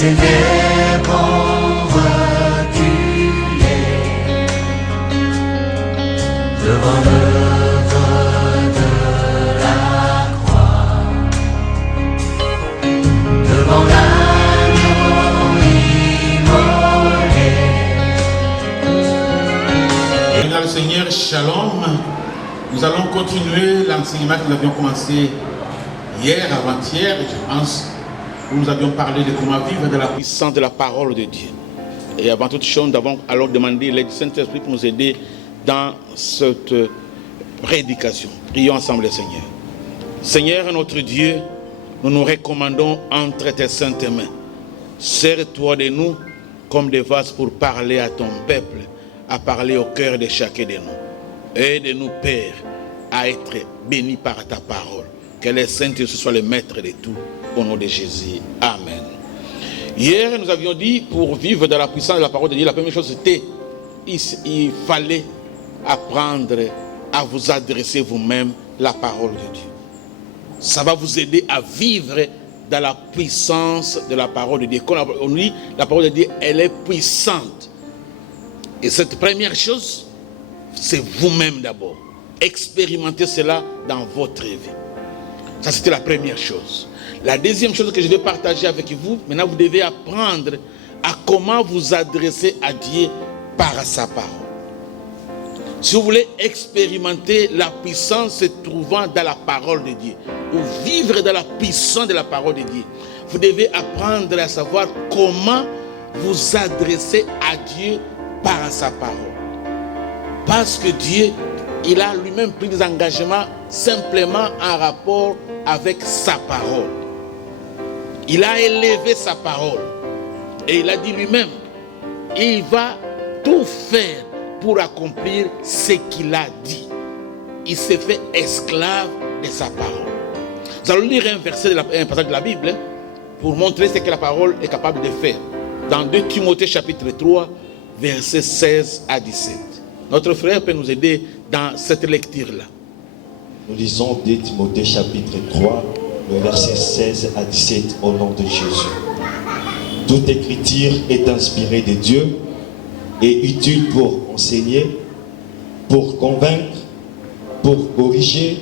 ténèbres reculées devant l'œuvre de la croix, devant l'agneau immolé. Dans le Seigneur, Shalom. Nous allons continuer l'enseignement que nous avions commencé hier, avant-hier, je pense, où nous avions parlé de comment vivre de la puissance de la parole de Dieu. Et avant toute chose, nous avons alors demandé l'aide du Saint-Esprit pour nous aider dans cette prédication. Prions ensemble le Seigneur. Seigneur notre Dieu, nous nous recommandons entre tes saintes mains. Sers-toi de nous comme des vases pour parler à ton peuple, à parler au cœur de chacun de nous. Aide-nous, Père, à être bénis par ta parole. Que les saints ce soit le maître de tout. Au nom de Jésus. Amen. Hier, nous avions dit, pour vivre dans la puissance de la parole de Dieu, la première chose c'était, il fallait apprendre à vous adresser vous-même la parole de Dieu. Ça va vous aider à vivre dans la puissance de la parole de Dieu. Quand on dit, la parole de Dieu, elle est puissante. Et cette première chose, c'est vous-même d'abord. Expérimentez cela dans votre vie. Ça, c'était la première chose. La deuxième chose que je vais partager avec vous, maintenant vous devez apprendre à comment vous adresser à Dieu par sa parole. Si vous voulez expérimenter la puissance se trouvant dans la parole de Dieu, ou vivre dans la puissance de la parole de Dieu, vous devez apprendre à savoir comment vous adresser à Dieu par sa parole. Parce que Dieu, il a lui-même pris des engagements simplement en rapport avec sa parole. Il a élevé sa parole. Et il a dit lui-même, il va tout faire pour accomplir ce qu'il a dit. Il s'est fait esclave de sa parole. Nous allons lire un passage de la Bible pour montrer ce que la parole est capable de faire. Dans 2 Timothée chapitre 3, versets 16 à 17. Notre frère peut nous aider dans cette lecture-là. Nous lisons 2 Timothée chapitre 3, le verset 16 à 17 au nom de Jésus. Toute écriture est inspirée de Dieu et utile pour enseigner, pour convaincre, pour corriger,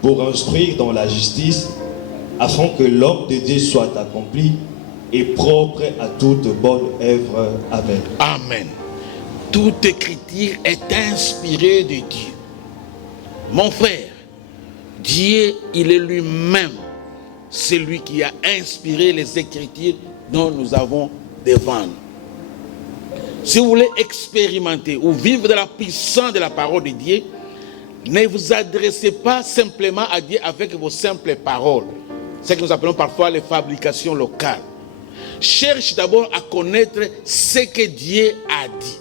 pour instruire dans la justice, afin que l'homme de Dieu soit accompli et propre à toute bonne œuvre. Amen. Amen. Toute écriture est inspirée de Dieu. Mon frère, Dieu, il est lui-même celui qui a inspiré les écritures dont nous avons devant nous. Si vous voulez expérimenter ou vivre de la puissance de la parole de Dieu, ne vous adressez pas simplement à Dieu avec vos simples paroles. C'est ce que nous appelons parfois les fabrications locales. Cherche d'abord à connaître ce que Dieu a dit.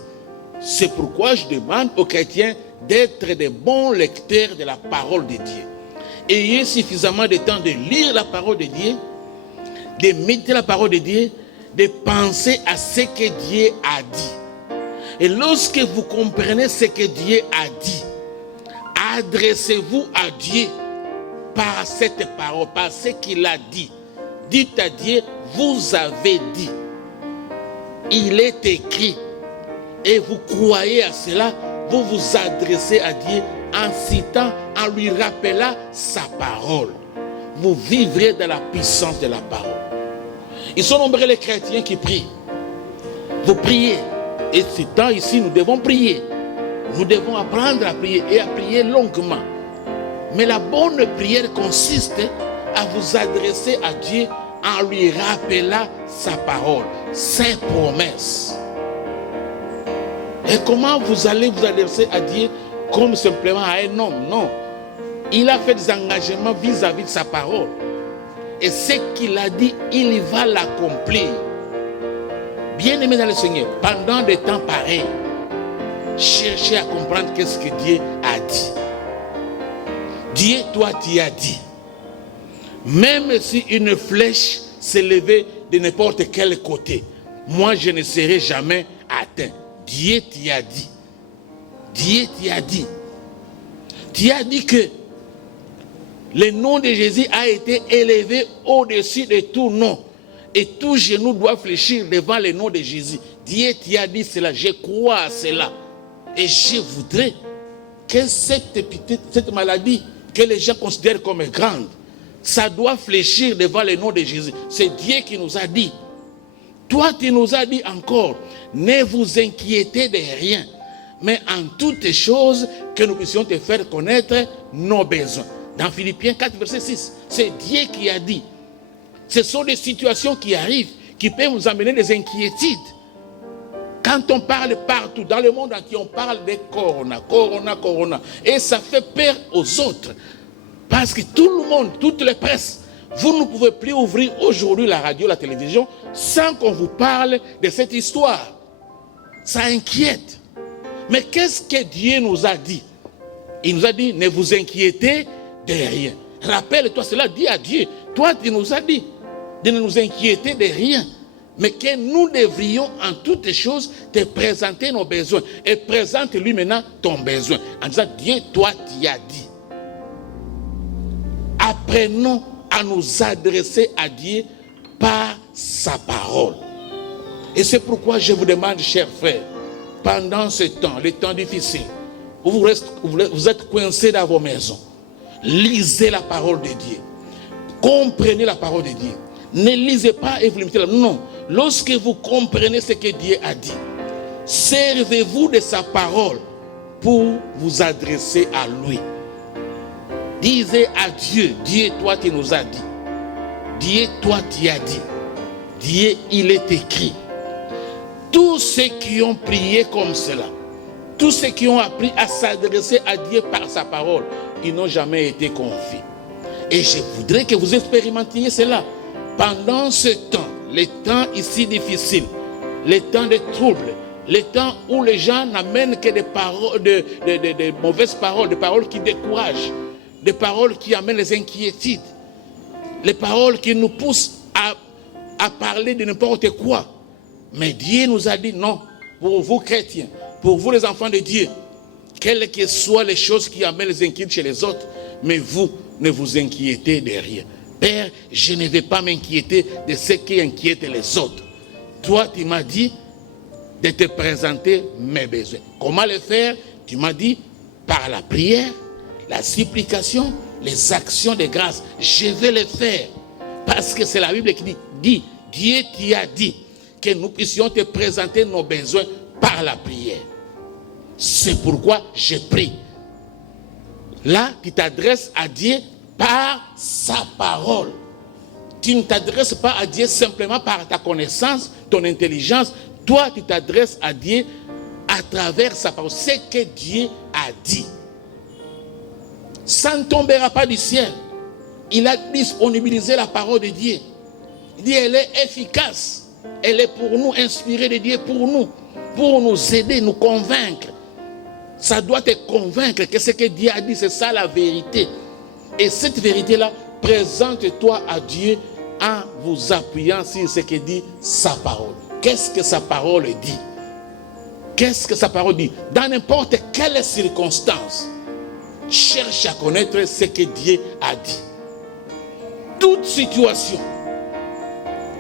C'est pourquoi je demande aux chrétiens d'être des bons lecteurs de la parole de Dieu. Ayez suffisamment de temps de lire la parole de Dieu, de méditer la parole de Dieu, de penser à ce que Dieu a dit. Et lorsque vous comprenez ce que Dieu a dit, adressez-vous à Dieu par cette parole, par ce qu'il a dit. Dites à Dieu, vous avez dit. Il est écrit. Et vous croyez à cela, vous vous adressez à Dieu en citant, en lui rappelant sa parole. Vous vivrez dans la puissance de la parole. Ils sont nombreux les chrétiens qui prient. Vous priez. Et ce temps ici, nous devons prier. Nous devons apprendre à prier et à prier longuement. Mais la bonne prière consiste à vous adresser à Dieu en lui rappelant sa parole, ses promesses. Et comment vous allez vous adresser à Dieu comme simplement à un homme? Non. Il a fait des engagements vis-à-vis de sa parole. Et ce qu'il a dit, il va l'accomplir. Bien-aimés dans le Seigneur, pendant des temps pareils, cherchez à comprendre qu'est-ce que Dieu a dit. Dieu, toi, tu as dit. Même si une flèche s'élevait de n'importe quel côté, moi, je ne serai jamais atteint. Dieu t'y a dit. Dieu t'y a dit. Tu as dit que le nom de Jésus a été élevé au-dessus de tout nom. Et tout genou doit fléchir devant le nom de Jésus. Dieu t'y a dit cela, je crois à cela. Et je voudrais que cette maladie que les gens considèrent comme grande, ça doit fléchir devant le nom de Jésus. C'est Dieu qui nous a dit. Toi, tu nous as dit encore, ne vous inquiétez de rien, mais en toutes choses que nous puissions te faire connaître nos besoins. Dans Philippiens 4, verset 6, c'est Dieu qui a dit. Ce sont des situations qui arrivent, qui peuvent nous amener des inquiétudes. Quand on parle partout, dans le monde entier, on parle de corona. Et ça fait peur aux autres. Parce que tout le monde, toute la presse, vous ne pouvez plus ouvrir aujourd'hui la radio, la télévision, sans qu'on vous parle de cette histoire. Ça inquiète. Mais qu'est-ce que Dieu nous a dit? Il nous a dit, ne vous inquiétez de rien. Rappelle-toi cela, dis à Dieu. Toi, tu nous as dit de ne nous inquiéter de rien. Mais que nous devrions en toutes choses te présenter nos besoins. Et présente-lui maintenant ton besoin. En disant, Dieu, toi, tu as dit. Apprenons à nous adresser à Dieu par sa parole. Et c'est pourquoi je vous demande, chers frères, pendant ce temps, les temps difficiles, où vous êtes coincés dans vos maisons, lisez la parole de Dieu. Comprenez la parole de Dieu. Ne lisez pas et vous limitez là. Non. Lorsque vous comprenez ce que Dieu a dit, servez-vous de sa parole pour vous adresser à lui. Disez à Dieu, Dieu, toi tu nous as dit. Dieu, toi tu as dit. Dieu, il est écrit. Tous ceux qui ont prié comme cela, tous ceux qui ont appris à s'adresser à Dieu par sa parole, ils n'ont jamais été confus. Et je voudrais que vous expérimentiez cela. Pendant ce temps, les temps ici difficiles, les temps de troubles, les temps où les gens n'amènent que des paroles, de mauvaises paroles, des paroles qui découragent, des paroles qui amènent les inquiétudes, les paroles qui nous poussent à parler de n'importe quoi. Mais Dieu nous a dit non, pour vous chrétiens, pour vous les enfants de Dieu, quelles que soient les choses qui amènent les inquiétudes chez les autres, mais vous ne vous inquiétez de rien. Père, je ne vais pas m'inquiéter de ce qui inquiète les autres. Toi, tu m'as dit de te présenter mes besoins. Comment le faire? Tu m'as dit par la prière, la supplication, les actions de grâce. Je vais le faire. Parce que c'est la Bible qui dit, Dieu t'y a dit que nous puissions te présenter nos besoins par la prière. C'est pourquoi je prie. Là, tu t'adresses à Dieu par sa parole. Tu ne t'adresses pas à Dieu simplement par ta connaissance, ton intelligence. Toi, tu t'adresses à Dieu à travers sa parole. C'est ce que Dieu a dit. Ça ne tombera pas du ciel. Il a disponibilisé la parole de Dieu. Il dit, elle est efficace. Elle est pour nous, inspirée de Dieu pour nous aider, nous convaincre. Ça doit te convaincre que ce que Dieu a dit, c'est ça la vérité. Et cette vérité-là, présente-toi à Dieu en vous appuyant sur ce que dit sa parole. Qu'est-ce que sa parole dit? Qu'est-ce que sa parole dit? Dans n'importe quelle circonstance, cherche à connaître ce que Dieu a dit. Toute situation,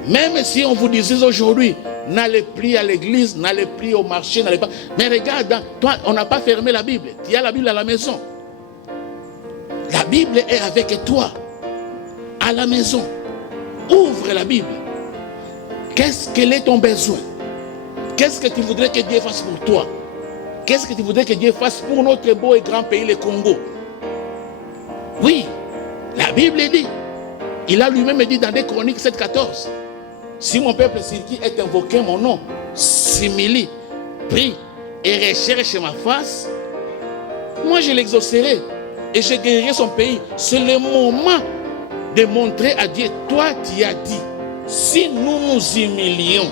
même si on vous disait aujourd'hui, n'allez plus à l'église, n'allez plus au marché, n'allez pas. Mais regarde, toi, on n'a pas fermé la Bible. Tu as la Bible à la maison. La Bible est avec toi, à la maison. Ouvre la Bible. Quel est ton besoin? Qu'est-ce que tu voudrais que Dieu fasse pour toi? Qu'est-ce que tu voudrais que Dieu fasse pour notre beau et grand pays, le Congo? Oui, la Bible dit. Il a lui-même dit dans 2 Chroniques 7,14. Si mon peuple qui est invoqué mon nom, s'humilie, prie et recherche ma face, moi je l'exaucerai et je guérirai son pays. C'est le moment de montrer à Dieu, toi tu as dit, si nous nous humilions,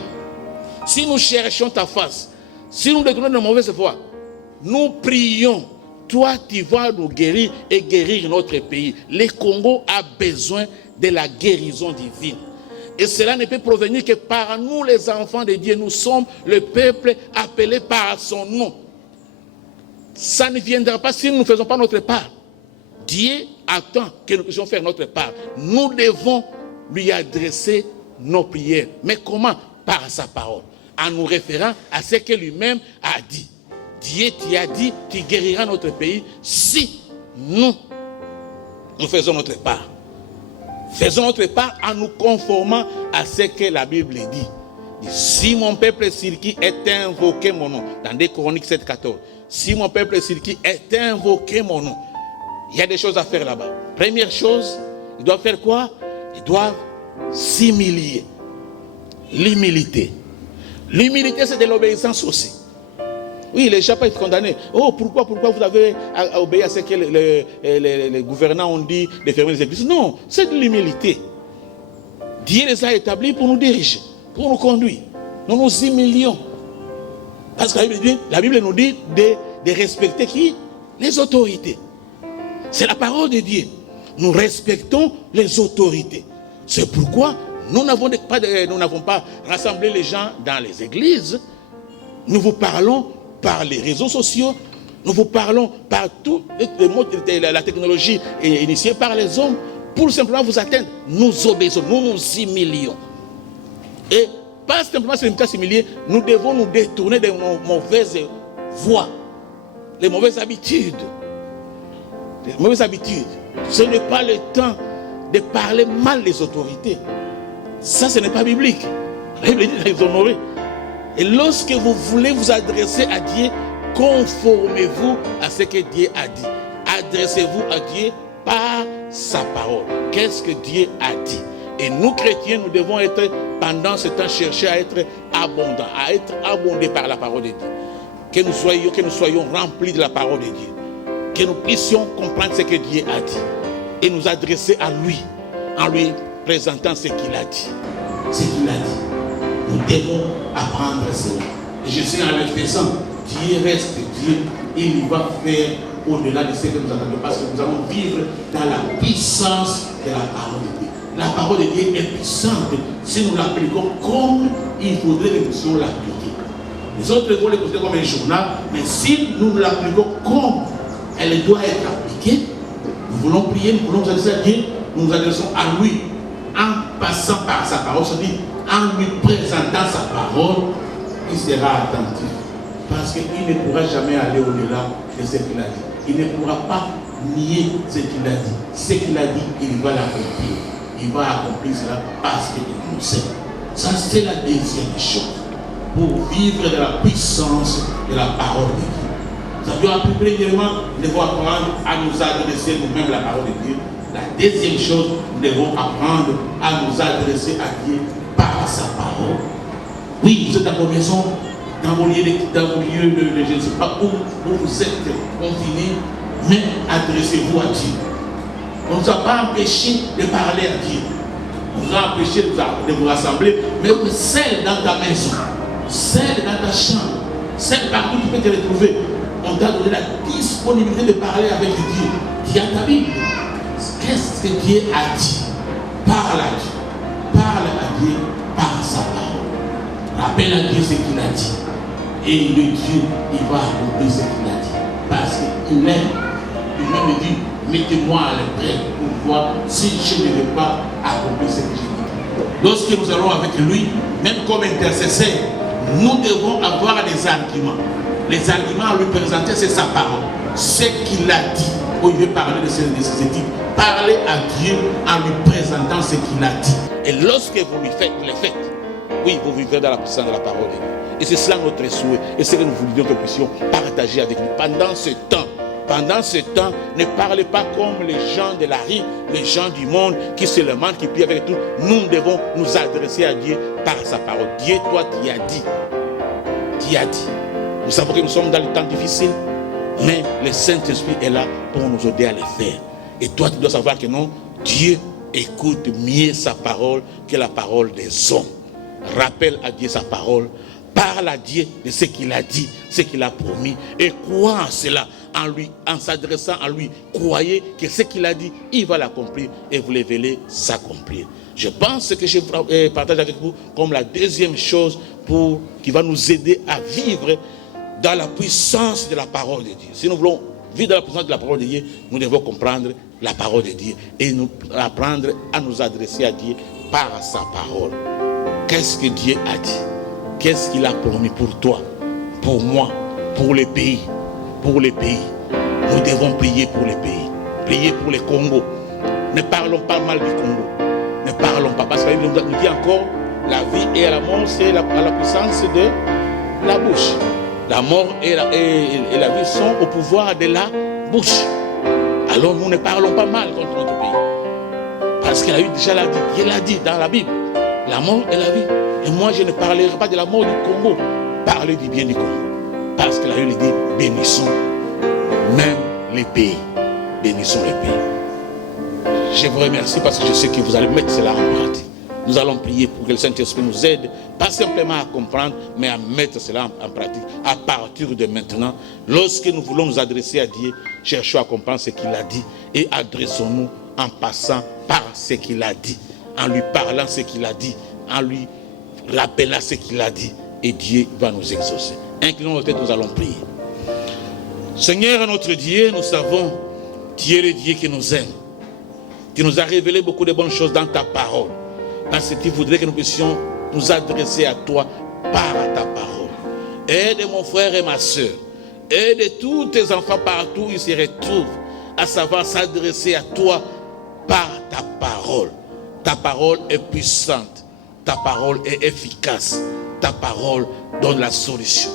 si nous cherchons ta face, si nous détournons de mauvaise voie, nous prions, toi tu vas nous guérir et guérir notre pays. Le Congo a besoin de la guérison divine. Et cela ne peut provenir que par nous les enfants de Dieu. Nous sommes le peuple appelé par son nom. Ça ne viendra pas si nous ne faisons pas notre part. Dieu attend que nous puissions faire notre part. Nous devons lui adresser nos prières. Mais comment? Par sa parole. En nous référant à ce que lui-même a dit. Dieu t'y a dit, tu guériras notre pays si nous faisons notre part. Faisons notre part en nous conformant à ce que la Bible dit. Si mon peuple sur qui est invoqué mon nom, dans 2 Chroniques 7,14, si mon peuple sur qui est invoqué mon nom, il y a des choses à faire là-bas. Première chose, ils doivent faire quoi? Ils doivent s'humilier. L'humilité. L'humilité, c'est de l'obéissance aussi. Oui, les gens peuvent être condamnés. Oh, pourquoi vous avez obéi à ce que les gouvernants ont dit de fermer les églises? Non, c'est de l'humilité. Dieu les a établis pour nous diriger, pour nous conduire. Nous nous humilions. Parce que la Bible nous dit de respecter qui? Les autorités. C'est la parole de Dieu. Nous respectons les autorités. C'est pourquoi nous n'avons pas rassemblé les gens dans les églises. Nous vous parlons par les réseaux sociaux. Nous vous parlons par tout la technologie initiée par les hommes pour simplement vous atteindre. Nous obéissons, nous nous humilions. Et pas simplement s'humilier, nous devons nous détourner de nos mauvaises voies, les mauvaises habitudes. Les mauvaises habitudes. Ce n'est pas le temps de parler mal des autorités. Ça, ce n'est pas biblique. La Bible dit de les honorer. Et lorsque vous voulez vous adresser à Dieu, conformez-vous à ce que Dieu a dit. Adressez-vous à Dieu par sa parole. Qu'est-ce que Dieu a dit? Et nous, chrétiens, nous devons être, pendant ce temps, chercher à être abondants, à être abondés par la parole de Dieu. Que nous soyons remplis de la parole de Dieu. Que nous puissions comprendre ce que Dieu a dit. Et nous adresser à lui, en lui présentant ce qu'il a dit. Ce qu'il a dit. Nous devons apprendre cela. Et je sais en le faisant, Dieu reste Dieu. Il va faire au-delà de ce que nous attendons. Parce que nous allons vivre dans la puissance de la parole de Dieu. La parole de Dieu est puissante si nous l'appliquons comme il faudrait que nous puissions l'appliquer. Les autres vont les considérer comme un journal, mais si nous l'appliquons comme elle doit être appliquée, nous voulons prier, nous voulons nous adresser à Dieu, nous nous adressons à lui en passant par sa parole, c'est-à-dire en lui présentant sa parole, il sera attentif. Parce qu'il ne pourra jamais aller au-delà de ce qu'il a dit. Il ne pourra pas nier ce qu'il a dit. Ce qu'il a dit, il va l'accomplir. Il va accomplir cela parce qu'il nous sait. Ça, c'est la deuxième chose. Pour vivre de la puissance de la parole de Dieu. Nous avions appris premièrement, nous devons apprendre à nous adresser nous-mêmes à la parole de Dieu. La deuxième chose, nous devons apprendre à nous adresser à Dieu par sa parole. Oui, vous êtes à vos maisons, dans vos lieux de je ne sais pas où vous êtes confinés, mais adressez-vous à Dieu. On ne nous a pas empêché de parler à Dieu. On nous a empêché de vous rassembler, mais celle dans ta maison, celle dans ta chambre, celle partout où tu peux te retrouver, on t'a donné la disponibilité de parler avec Dieu. Qui a ta Bible. Qu'est-ce que Dieu a dit? Parle à Dieu. Parle à Dieu par sa parole. Rappelle à Dieu ce qu'il a dit. Et le Dieu, il va accomplir ce qu'il a dit. Parce qu'il aime. Il même dit, mettez-moi à l'épreuve pour voir si je ne vais pas accomplir ce que j'ai dit. Lorsque nous allons avec lui, même comme intercesseur, nous devons avoir des arguments. Les arguments à lui présenter, c'est sa parole. Ce qu'il a dit. Où il veut parler de ses éthiques. Parlez à Dieu en lui présentant ce qu'il a dit. Et lorsque vous le faites, oui, vous vivrez dans la puissance de la parole de Dieu. Et c'est cela notre souhait. Et c'est ce que nous voulions que nous puissions partager avec lui. Pendant ce temps, ne parlez pas comme les gens de la rue, les gens du monde qui se lamentent, qui prient avec tout. Nous devons nous adresser à Dieu par sa parole. Dieu, toi, tu as dit. Tu as dit. Nous savons que nous sommes dans les temps difficiles, mais le Saint-Esprit est là pour nous aider à les faire. Et toi, tu dois savoir que non, Dieu écoute mieux sa parole que la parole des hommes. Rappelle à Dieu sa parole. Parle à Dieu de ce qu'il a dit, ce qu'il a promis. Et crois en cela, en s'adressant à lui. Croyez que ce qu'il a dit, il va l'accomplir et vous le verrez s'accomplir. Je pense que je partage avec vous comme la deuxième chose qui va nous aider à vivre dans la puissance de la parole de Dieu. Si nous voulons vivre dans la puissance de la parole de Dieu, nous devons comprendre la parole de Dieu et nous apprendre à nous adresser à Dieu par sa parole. Qu'est-ce que Dieu a dit? Qu'est-ce qu'il a promis pour toi, pour moi, pour les pays? Pour les pays. Nous devons prier pour les pays. Prier pour les Congo. Ne parlons pas mal du Congo. Ne parlons pas. Parce que la Bible nous dit encore, la vie et la mort, c'est à la puissance de la bouche. La mort et la vie sont au pouvoir de la bouche. Alors nous ne parlons pas mal contre notre pays. Parce qu'il a eu déjà l'a dit. Dieu l'a dit dans la Bible. La mort et la vie. Et moi je ne parlerai pas de la mort du Congo. Parlez du bien du Congo. Parce qu'il a eu dit, bénissons même les pays. Bénissons les pays. Je vous remercie parce que je sais que vous allez mettre cela en pratique. Nous allons prier pour que le Saint-Esprit nous aide, pas simplement à comprendre, mais à mettre cela en pratique à partir de maintenant. Lorsque nous voulons nous adresser à Dieu, cherchons à comprendre ce qu'il a dit et adressons-nous en passant par ce qu'il a dit, en lui parlant ce qu'il a dit, en lui rappelant ce qu'il a dit, et Dieu va nous exaucer. Inclinons nos têtes, nous allons prier. Seigneur notre Dieu, nous savons, tu es le Dieu qui nous aime. Tu nous as révélé beaucoup de bonnes choses dans ta parole. Parce que tu voudrais que nous puissions nous adresser à toi par ta parole. Aide mon frère et ma soeur. Aide tous tes enfants partout où ils se retrouvent à savoir s'adresser à toi par ta parole. Ta parole est puissante. Ta parole est efficace. Ta parole donne la solution.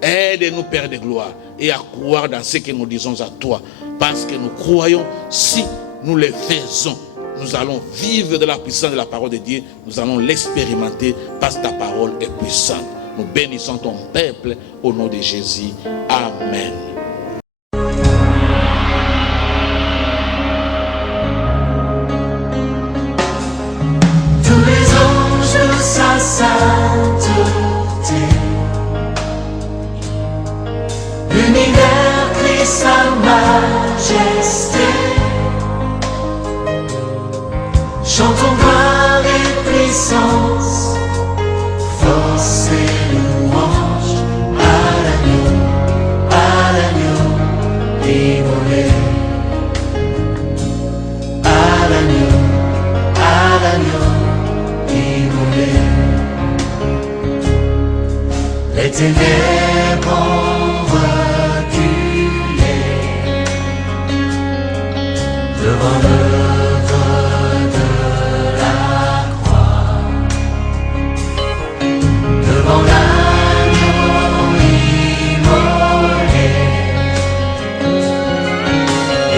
Aide-nous, Père de gloire, et à croire dans ce que nous disons à toi. Parce que nous croyons, si nous le faisons, nous allons vivre de la puissance de la parole de Dieu. Nous allons l'expérimenter parce que ta parole est puissante. Nous bénissons ton peuple au nom de Jésus. Amen. Tous les anges de sa sainteté, l'univers crie sa majesté. Chantons gloire et puissance, force et louange à l'agneau immolé, à l'agneau immolé. Les ténèbres